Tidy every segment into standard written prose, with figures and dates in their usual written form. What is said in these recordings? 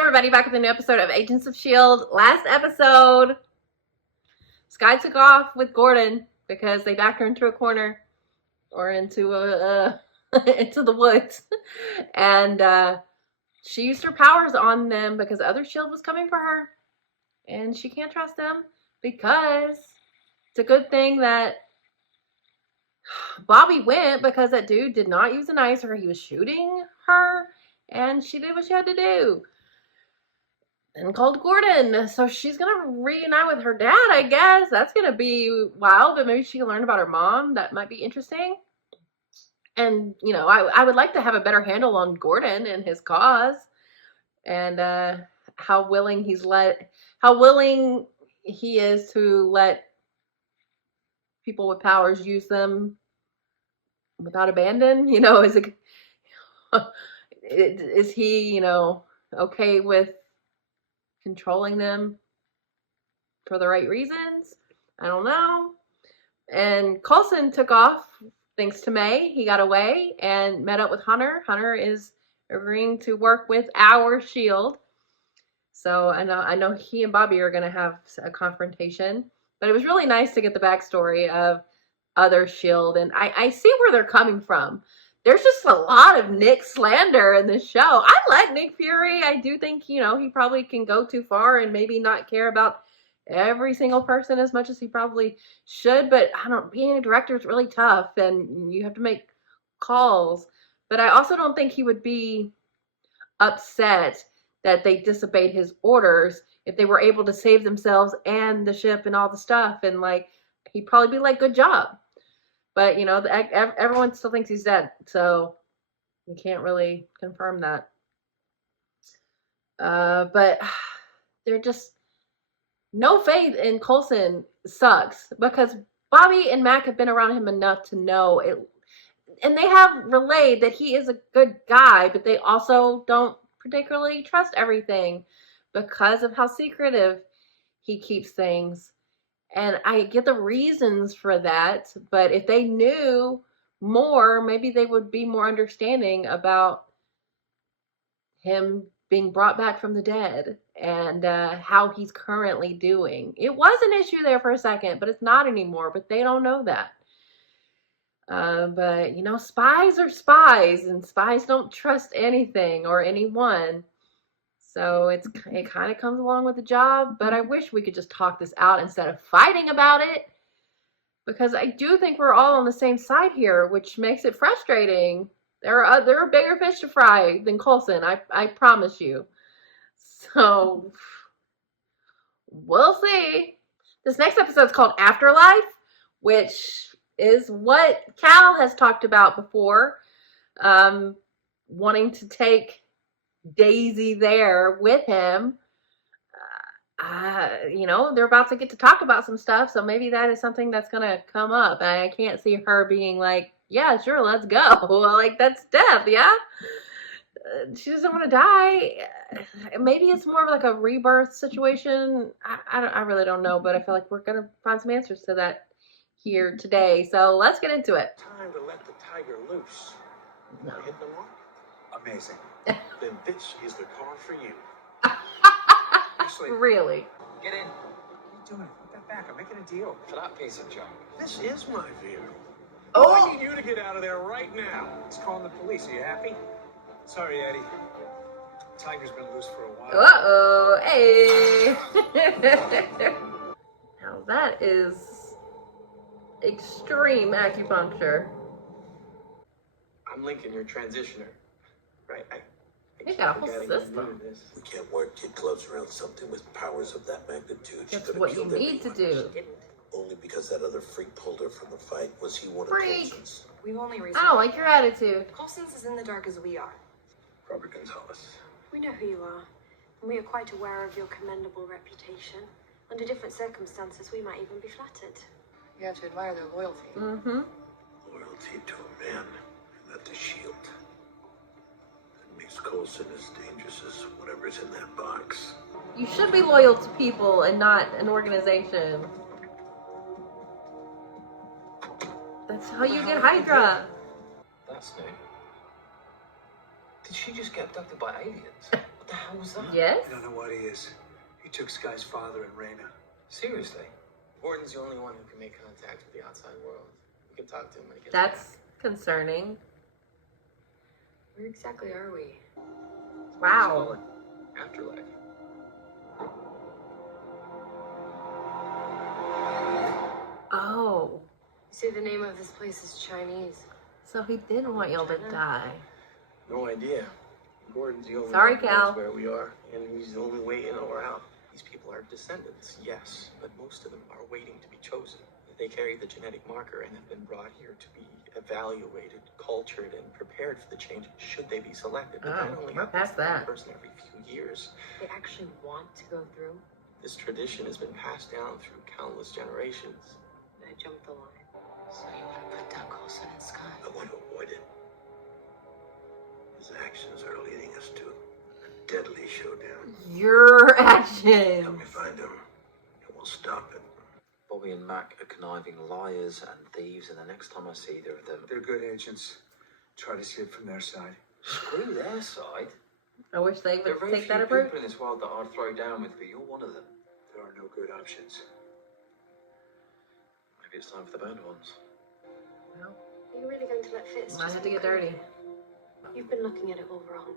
everybody, back with a new episode of Agents of S.H.I.E.L.D. Last episode, Skye took off with Gordon because they backed her into a corner or into into the woods, and she used her powers on them because other S.H.I.E.L.D. was coming for her, and she can't trust them because it's a good thing that Bobby went because that dude did not euthanize her. He was shooting her, and she did what she had to do. And called Gordon. So she's going to reunite with her dad, I guess. That's going to be wild, but maybe she can learn about her mom. That might be interesting. And, you know, I would like to have a better handle on Gordon and his cause. And how willing he is to let people with powers use them without abandon. You know, is he, you know, okay with controlling them for the right reasons? I don't know. And Coulson took off thanks to May. He got away and met up with Hunter. Hunter is agreeing to work with our S.H.I.E.L.D. So I know he and Bobby are going to have a confrontation. But it was really nice to get the backstory of other S.H.I.E.L.D. And I see where they're coming from. There's just a lot of Nick slander in this show. I like Nick Fury. I do think, you know, he probably can go too far and maybe not care about every single person as much as he probably should. But I don't, being a director is really tough and you have to make calls. But I also don't think he would be upset that they disobeyed his orders if they were able to save themselves and the ship and all the stuff. And like, he'd probably be like, good job. But, you know, everyone still thinks he's dead. So you can't really confirm that. But they're just, no faith in Coulson sucks. Because Bobby and Mac have been around him enough to know it. And they have relayed that he is a good guy. But they also don't particularly trust everything because of how secretive he keeps things. And I get the reasons for that, but if they knew more, maybe they would be more understanding about him being brought back from the dead and how he's currently doing. It was an issue there for a second, but it's not anymore, but they don't know that. But, you know, spies are spies, and spies don't trust anything or anyone. So it kind of comes along with the job, but I wish we could just talk this out instead of fighting about it, because I do think we're all on the same side here, which makes it frustrating. There are bigger fish to fry than Coulson, I promise you. So we'll see. This next episode is called Afterlife, which is what Cal has talked about before, wanting to take Daisy there with him. You know, they're about to get to talk about some stuff, so maybe that is something that's gonna come up. And I can't see her being like, yeah, sure, let's go. Well, like, that's death, yeah? She doesn't want to die. Maybe it's more of like a rebirth situation. I really don't know, but I feel like we're gonna find some answers to that here today. So let's get into it. Time to let the tiger loose. No. Hit the mark? Amazing. Then this is the car for you. Actually, Really? get in. What are you doing? Put that back. I'm making a deal. For that piece of junk. This is my view. Oh! I need you to get out of there right now. It's calling the police. Are you happy? Sorry, Eddie. Tiger's been loose for a while. Uh-oh. Hey! Now that is extreme acupuncture. I'm Lincoln, your transitioner. Right? I He got a whole forgetting I'm new system. to this. We can't wear kid gloves around something with powers of that magnitude. She That's could have what you killed need to everyone. do. Only because that other freak pulled her from the fight. Was he one Freak. of Coulson's? We've only I recently. don't like your attitude. Coulson's as in the dark as we are. Robert Gonzalez. We know who you are, and we are quite aware of your commendable reputation. Under different circumstances, we might even be flattered. You have to admire their loyalty. Mm-hmm. Loyalty to a man, and not the S.H.I.E.L.D. That makes Coulson as dangerous as whatever's in that box. You should be loyal to people and not an organization. That's how you get Hydra. That's new. Did she just get abducted by aliens? What the hell was that? Yes? I don't know what he is. He took Skye's father and Reina. Seriously? Gordon's the only one who can make contact with the outside world. We can talk to him when he gets That's concerning. Where exactly are we? back. Wow. Call it Afterlife. Oh. You say the name of this place is Chinese. So he didn't want y'all to die. No idea. Gordon's the only Sorry, one who Cal. knows where we are, and he's the only way in or out. These people are descendants, yes, but most of them are waiting to be chosen. They carry the genetic marker and have been brought here to be evaluated, cultured, and prepared for the change should they be selected. But that Oh, only we're happens past to one that. person every few years. They actually want to go through. This tradition has been passed down through countless generations. I jumped the line. So you want to put down Coulson and Skye? I want to avoid it. His actions are leading us to a deadly showdown. Your Help actions. me find him, and we'll stop it. Bobby and Mac are conniving liars and thieves, and the next time I see either of them, They're good agents. Try to see it from their side. screw their side. I wish they There are would very take few that people approach. in this world that I'd throw down with, but you're one of them. There are no good options. Maybe it's time for the bad ones. Well, Are you really going to let Fitz might just have to get walk over dirty. here? You've been looking at it all wrong.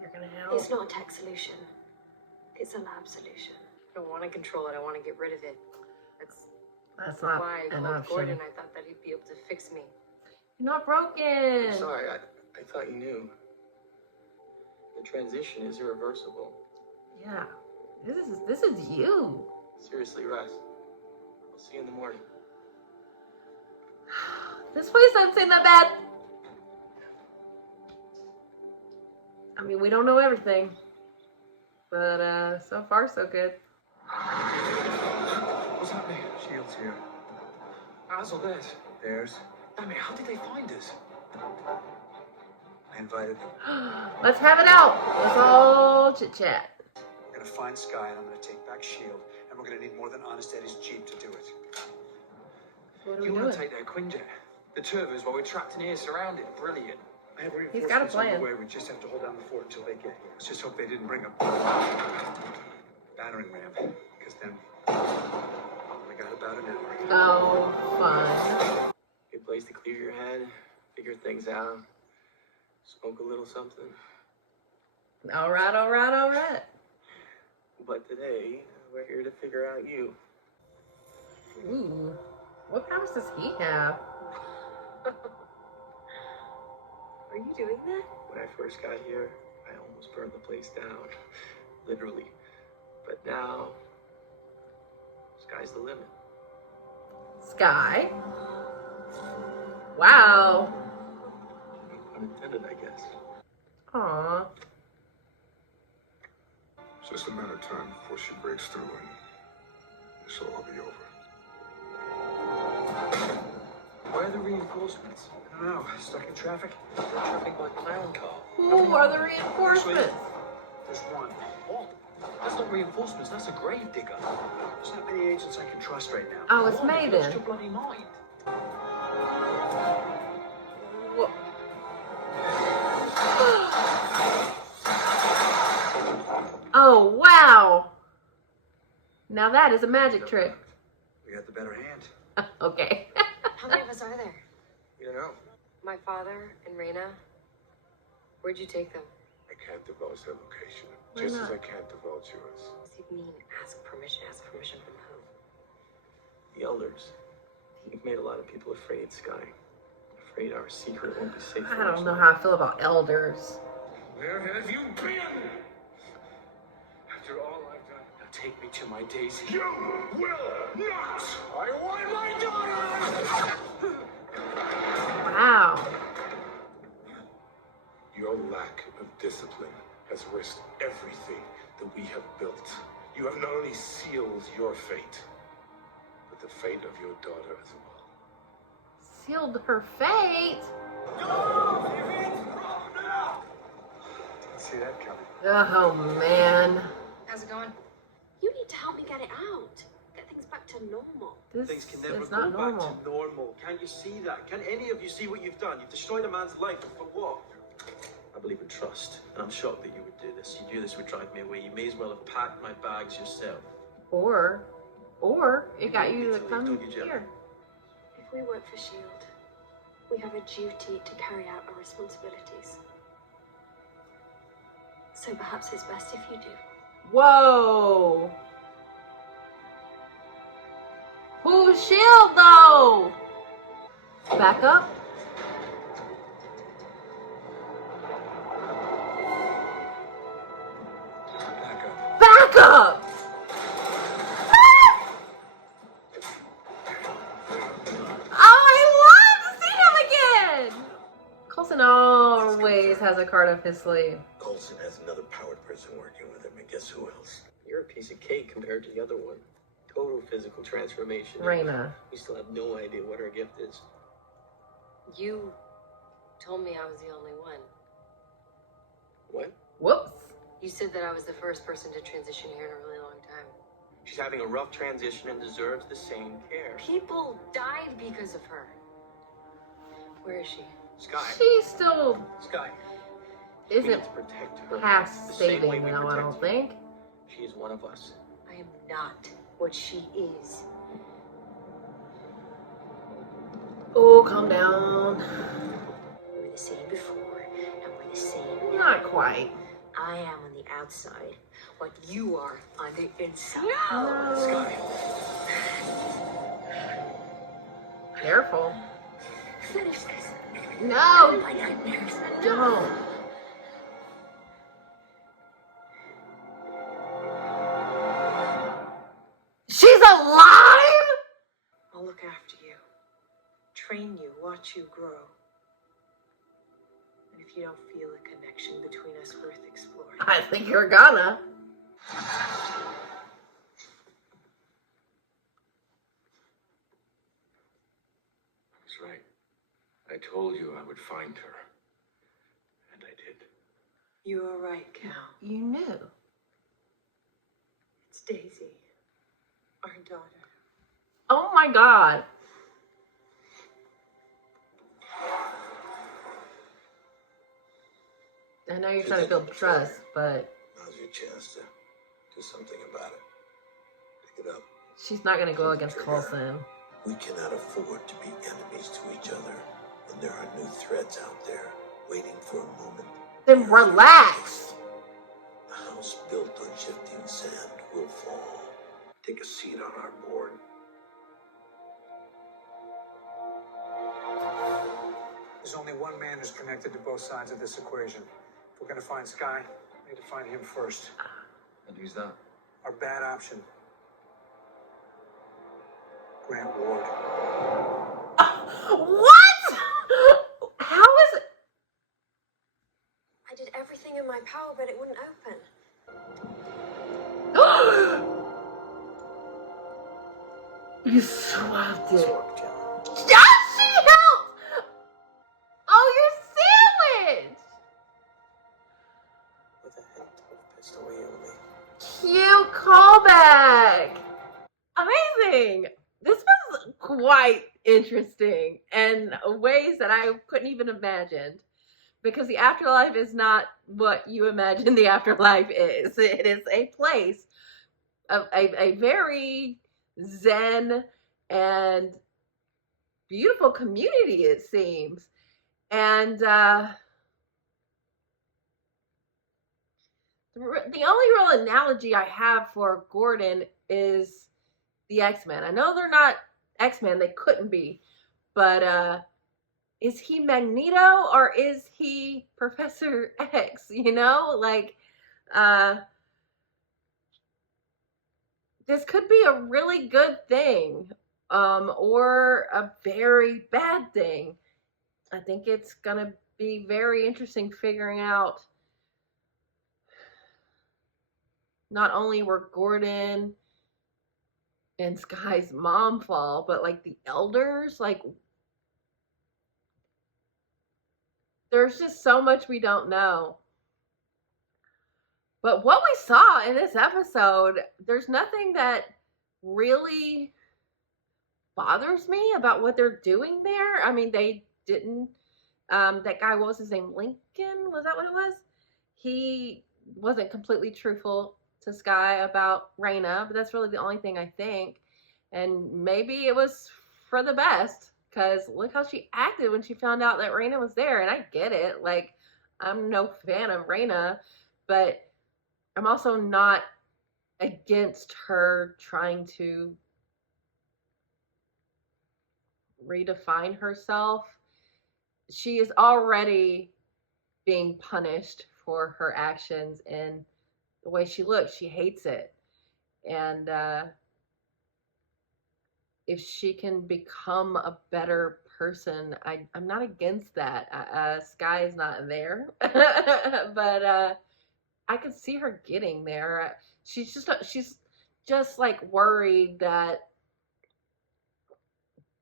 You're gonna help. It's not a tech solution. It's a lab solution. I don't want to control it. I want to get rid of it. That's not Why I an called option. Gordon. I thought that he'd be able to fix me. You're not broken. I'm sorry, I thought you knew. The transition is irreversible. Yeah. This is you. Seriously, Russ. I'll see you in the morning. This place doesn't seem that bad. I mean, we don't know everything. But so far so good. What's happening? S.H.I.E.L.D's here. Ours or theirs? Theirs. Damn it, how did they find us? I invited them. Let's have it out. Let's all chit chat. We're gonna find Skye and I'm gonna take back S.H.I.E.L.D. and we're gonna need more than Honest Eddie's Jeep to do it. What are we You doing? want to take their Quinjet? The two of us while we're trapped in here, surrounded. Brilliant. I have He's got a reinforcements on plan. the way. We just have to hold down the fort until they get here. Let's just hope they didn't bring a battering ram, because then we got about an hour. Oh, fun. Good place to clear your head, figure things out, smoke a little something. All right, all right, all right. But today, we're here to figure out you. Ooh. What powers does he have? Are you doing that? When I first got here, I almost burned the place down. Literally. But now, sky's the limit. Skye. Wow. No pun intended, I guess. Aw. It's just a matter of time before she breaks through and this will all be over. Where are the reinforcements? I don't know. Stuck in traffic? They're traffic by clown car. Who are the reinforcements? There's one. What? That's not reinforcements, that's a grave digger. There's not many agents I can trust right now. Oh, it's Why? Lost Maiden. your bloody mind. Wha- Oh, wow. Now that is a magic trick. We got the better hand. Okay. How many of us are there? You don't know. My father and Reina. Where'd you take them? I can't divulge their location, Why just not? as I can't divulge yours. What does he mean? Ask permission. Ask permission from who? The Elders. You've made a lot of people afraid, Skye. Afraid our secret won't be safe for I don't us. know how I feel about elders. Where have you been? After all I've done, Now take me to my Daisy. you will not! I want my daughter! Wow. Your lack of discipline has risked everything that we have built. You have not only sealed your fate, but the fate of your daughter as well. Sealed her fate. See that coming. Oh, man. How's it going? You need to help me get it out. Get things back to normal. This Things can never is go not back normal. to normal. Can't you see that? Can any of you see what you've done? You've destroyed a man's life. For what? I believe in trust, and I'm shocked that you would do this. You knew this would drive me away. You may as well have packed my bags yourself. Or it got you to come Don't you, Gemma? here. If we work for S.H.I.E.L.D., we have a duty to carry out our responsibilities. So perhaps it's best if you do. Whoa! Who's S.H.I.E.L.D. though? Back up. Back up! Oh, I love to see him again! Coulson always has a card up his sleeve. Coulson has another powered person working with him, and guess who else? You're a piece of cake compared to the other one. Total physical transformation. Reina. We still have no idea what her gift is. You told me I was the only one. What? Whoops. You said that I was the first person to transition here in a really long time. She's having a rough transition and deserves the same care. People died because of her. Where is she? Skye. She still Skye. We isn't need to protect her past the same way saving we though, I protect don't you. think. She is one of us. I am not what she is. Oh, calm down. We were the same before, and we're the same. Not quite. I am on the outside, what you are on the inside. No. Skye. Careful. Finish this. No! My nightmares. Don't. She's alive?! I'll look after you, train you, watch you grow. And if you don't feel a connection between us worth exploring, I think you're gonna. That's right. I told you I would find her. And I did. you are right, Cal. You knew. It's Daisy, our daughter. Oh my god. I know you're trying to build trust, but Now's your chance to do something about it. Pick it up. she's not gonna go against Coulson. We cannot afford to be enemies to each other when there are new threats out there waiting for a moment. Then relax. The house built on shifting sand will fall. Take a seat on our board. There's only one man who's connected to both sides of this equation. If we're gonna find Skye, we need to find him first. And who's that? Our bad option. Grant Ward. What? How is it? I did everything in my power, but it wouldn't open. You swapped it. Swap, Gemma. Does she help? Oh, your sandwich! With a hint of pistol aioli. Cute callback. Amazing. This was quite interesting in ways that I couldn't even imagine. Because the afterlife is not what you imagine the afterlife is. It is a place, a very zen and beautiful community, it seems. And the only real analogy I have for Gordon is the X-Men. I know they're not X-Men, they couldn't be, but is he Magneto or is he Professor X? You know, like this could be a really good thing, or a very bad thing. I think it's gonna be very interesting figuring out not only where Gordon and Skye's mom fall, but like the elders, like there's just so much we don't know. But what we saw in this episode, there's nothing that really bothers me about what they're doing there. I mean, they didn't That guy, what was his name? Lincoln? Was that what it was? He wasn't completely truthful to Skye about Reina, but that's really the only thing I think. And maybe it was for the best, because look how she acted when she found out that Reina was there. And I get it. Like, I'm no fan of Reina, but I'm also not against her trying to redefine herself. She is already being punished for her actions and the way she looks. She hates it. And if she can become a better person, I'm not against that. Skye is not there, but I could see her getting there. She's just like worried that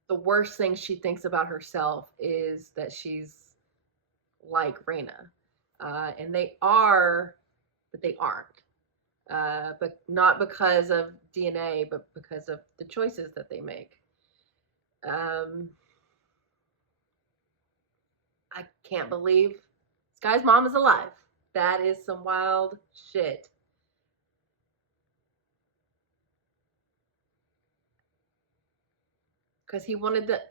the worst thing she thinks about herself is that she's like Reina. And they are, but they aren't. But not because of DNA, but because of the choices that they make. I can't believe Skye's mom is alive. That is some wild shit. Because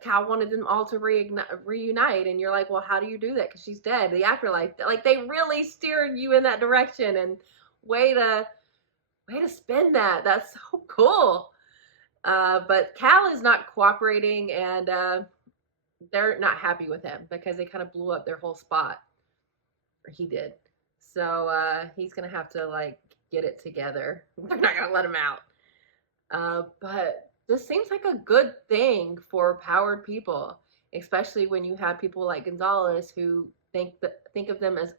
Cal wanted them all to reunite, and you're like, well, how do you do that? Because she's dead. The afterlife, like they really steered you in that direction, and way to spin that. That's so cool. But Cal is not cooperating, and they're not happy with him because they kind of blew up their whole spot. Or he did. So he's gonna have to like get it together. They're not gonna let him out. But this seems like a good thing for powered people, especially when you have people like Gonzalez who think of them as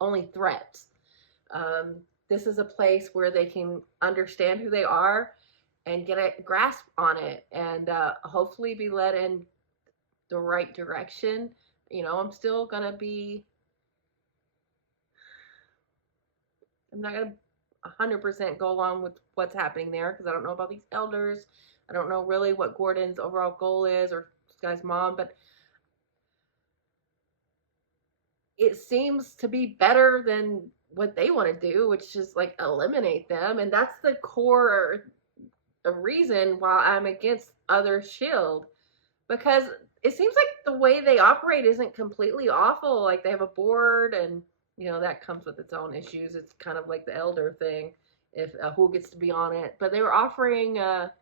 only threats. This is a place where they can understand who they are and get a grasp on it, and hopefully be led in the right direction. I'm still gonna be. I'm not gonna 100% go along with what's happening there because I don't know about these elders. I don't know really what Gordon's overall goal is, or this guy's mom, but it seems to be better than what they want to do, which is like eliminate them. And that's the core reason why I'm against other S.H.I.E.L.D. because it seems like the way they operate isn't completely awful. Like they have a board, and that comes with its own issues. It's kind of like the elder thing, if who gets to be on it. But they were offering it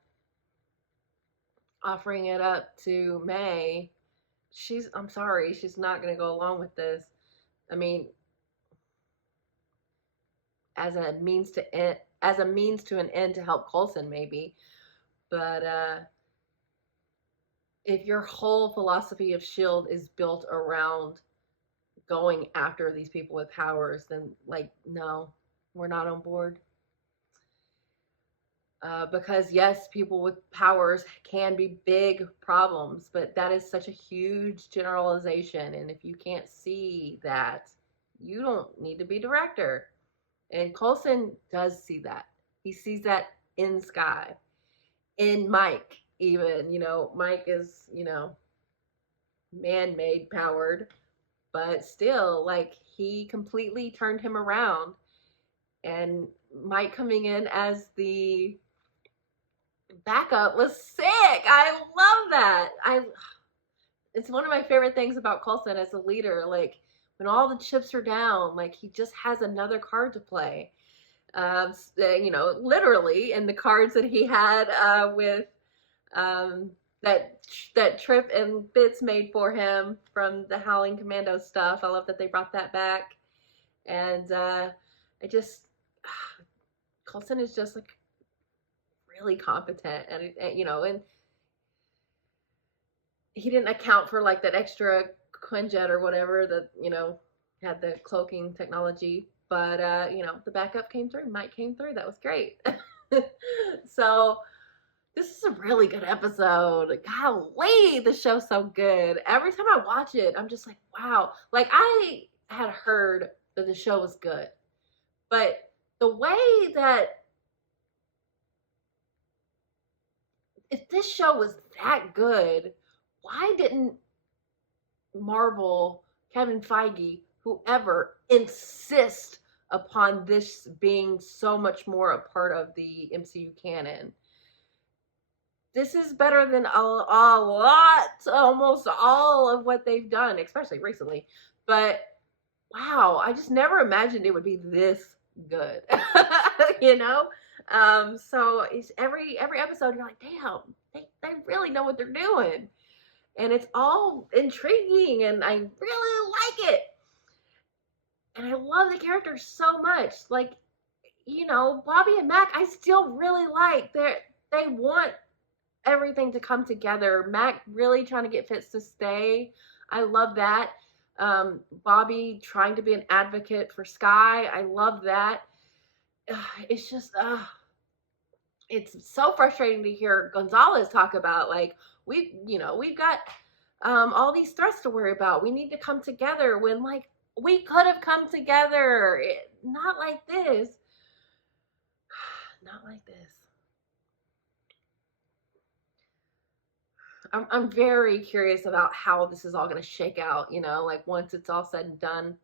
up to May. I'm sorry, she's not going to go along with this. I mean, as a means to an end to help Coulson, maybe. But if your whole philosophy of S.H.I.E.L.D. is built around going after these people with powers, then no, we're not on board. Because yes, people with powers can be big problems, but that is such a huge generalization. And if you can't see that, you don't need to be director. And Coulson does see that. He sees that in Skye, in Mike, even. Mike is, man-made powered, but still, he completely turned him around. And Mike coming in as the backup was sick. I love that. It's one of my favorite things about Coulson as a leader. Like when all the chips are down, he just has another card to play. Literally in the cards that he had with that Trip and Bits made for him from the Howling Commando stuff. I love that they brought that back. And Coulson is just really competent, and and he didn't account for that extra Quinjet or whatever that had the cloaking technology, but the backup came through. Mike came through. That was great. So this is a really good episode. Golly, the show's so good. Every time I watch it, I'm just like, wow. I had heard that the show was good, but the way that if this show was that good, why didn't Marvel, Kevin Feige, whoever, insist upon this being so much more a part of the MCU canon. This is better than a lot, almost all of what they've done, especially recently. But wow, I just never imagined it would be this good. You know? So it's every episode you're like, damn, they really know what they're doing. And it's all intriguing and I really like it. And I love the characters so much. Like, you know, Bobby and Mac, I still really like. They want everything to come together. Mac really trying to get Fitz to stay. I love that. Bobby trying to be an advocate for Skye. I love that. It's just, it's so frustrating to hear Gonzalez talk about, like, we've got all these threats to worry about. We need to come together when, like, we could have come together. Not like this. Not like this. I'm very curious about how this is all going to shake out, you know, like once it's all said and done,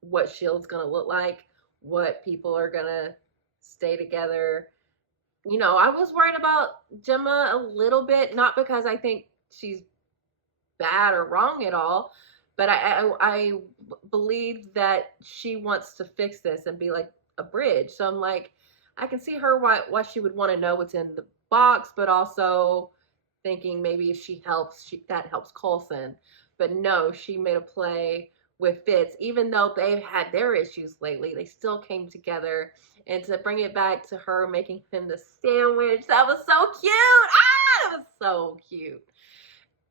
what S.H.I.E.L.D's going to look like, what people are going to stay together. You know, I was worried about Gemma a little bit, not because I think she's bad or wrong at all, but I believe that she wants to fix this and be like a bridge. So I'm like, I can see her why she would want to know what's in the box, but also thinking maybe if she helps, that helps Coulson. But no, she made a play with Fitz, even though they've had their issues lately, they still came together. And to bring it back to her making him the sandwich, that was so cute. Ah, that was so cute.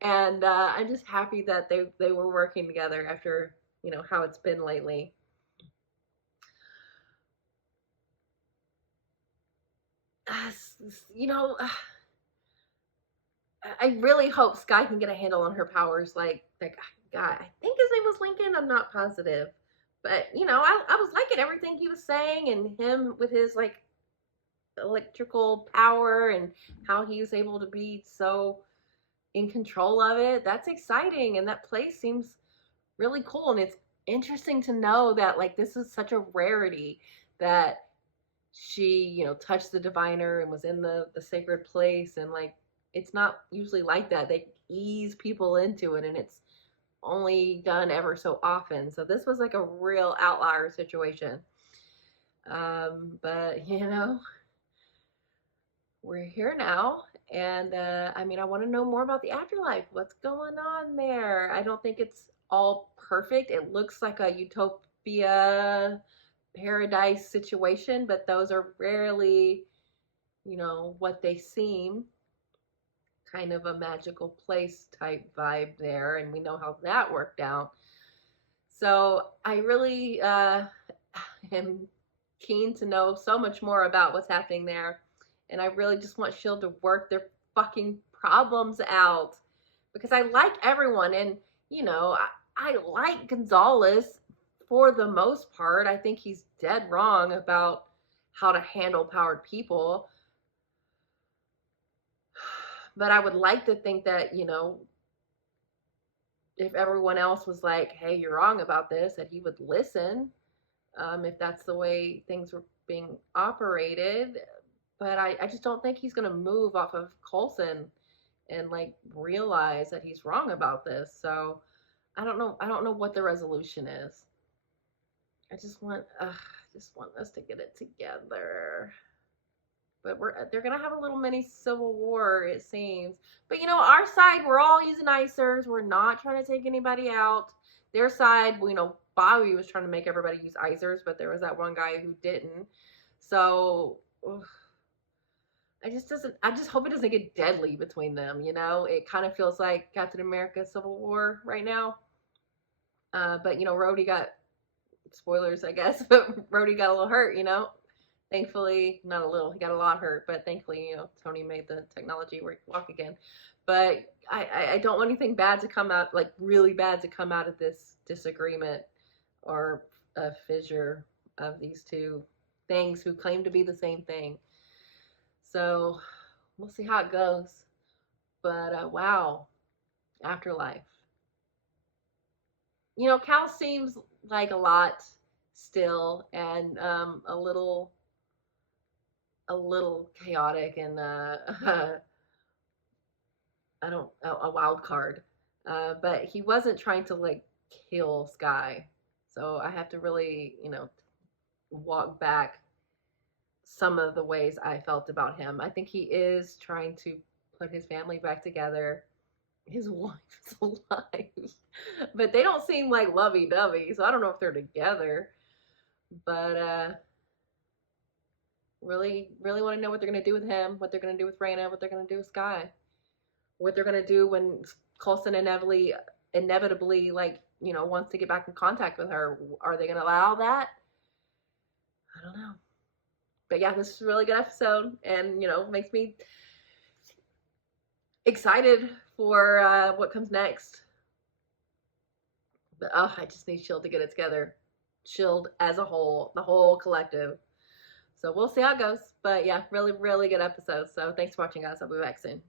And I'm just happy that they were working together after, you know, how it's been lately. You know, I really hope Skye can get a handle on her powers. Like God, I think his name was Lincoln. I'm not positive, but you know, I was liking everything he was saying, and him with his like electrical power and how he was able to be so in control of it. That's exciting, and that place seems really cool. And it's interesting to know that like this is such a rarity that she, you know, touched the diviner and was in the sacred place, and like it's not usually like that. They ease people into it, and it's only done ever so often. So this was like a real outlier situation. But you know, we're here now, and I mean, I want to know more about the afterlife. What's going on there? I don't think it's all perfect. It looks like a utopia paradise situation, but those are rarely, you know, what they seem. Kind of a magical place type vibe there, and we know how that worked out. So I really am keen to know so much more about what's happening there, and I really just want S.H.I.E.L.D. to work their fucking problems out, because I like everyone, and you know, I like Gonzalez for the most part. I think he's dead wrong about how to handle powered people. But I would like to think that, you know, if everyone else was like, hey, you're wrong about this, that he would listen, if that's the way things were being operated. But I just don't think he's going to move off of Coulson and like realize that he's wrong about this. So I don't know. I don't know what the resolution is. I just want us to get it together. But they're gonna have a little mini civil war, it seems. But you know, our side, we're all using icers. We're not trying to take anybody out. Their side, you know, Bobby was trying to make everybody use icers, but there was that one guy who didn't. So I just hope it doesn't get deadly between them. You know, it kind of feels like Captain America Civil War right now. But you know, Rhodey got, spoilers, I guess, but Rhodey got a little hurt. You know, thankfully, not a little, he got a lot hurt, but thankfully, you know, Tony made the technology walk again. But I don't want anything bad to come out, like really bad to come out of this disagreement or a fissure of these two things who claim to be the same thing. So we'll see how it goes. But wow, Afterlife. you know, Cal seems like a lot still, and a little chaotic, and I don't a wild card. But he wasn't trying to like kill Skye. So I have to really, you know, walk back some of the ways I felt about him. I think he is trying to put his family back together. His wife is alive, but they don't seem like lovey-dovey, so I don't know if they're together. But really, really want to know what they're gonna do with him, what they're gonna do with Reina, what they're gonna do with Skye, what they're gonna do when Coulson inevitably, like, you know, wants to get back in contact with her. Are they gonna allow that? I don't know. But yeah, this is a really good episode, and you know, makes me excited for what comes next. But oh, I just need S.H.I.E.L.D. to get it together. S.H.I.E.L.D. as a whole, the whole collective. So we'll see how it goes. But yeah, really, really good episode. So thanks for watching, guys. I'll be back soon.